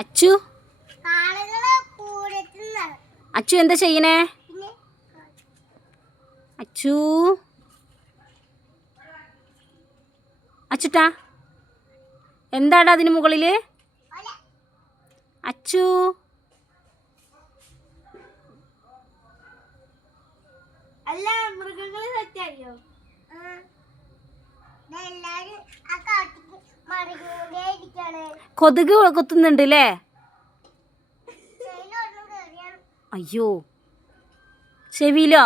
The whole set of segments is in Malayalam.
അച്ചു അച്ചു എന്താ ചെയ്യണേ? അച്ചു അച്ചുട്ടാ എന്താടാ അതിന് മുകളില്? അച്ചു അല്ല മൃഗങ്ങള് സെറ്റായോ? കൊതുക് കുത്തുന്നുണ്ട് അല്ലേ? അയ്യോ ചെവിയിലോ?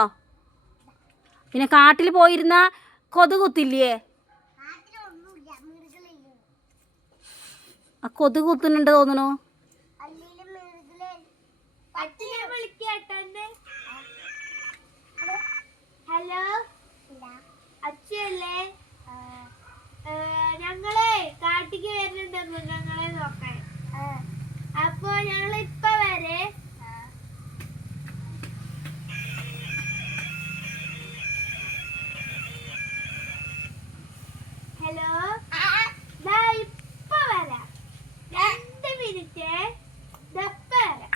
പിന്നെ കാട്ടിൽ പോയിരുന്ന കൊതുക് കുത്തില്ലേ? ആ കൊതുക് കുത്തുന്നുണ്ട് തോന്നണു. ഹലോ അച്ഛല്ലേ? ഞങ്ങളെ കാട്ടിക്ക് വരുന്നുണ്ട് മൃഗങ്ങളെ നോക്കാൻ. അപ്പൊ ഞങ്ങൾ ഇപ്പൊ വരെ. ഹലോ ഇപ്പൊ വരാം. 2 മിനിറ്റ് ഇപ്പൊ വരാം.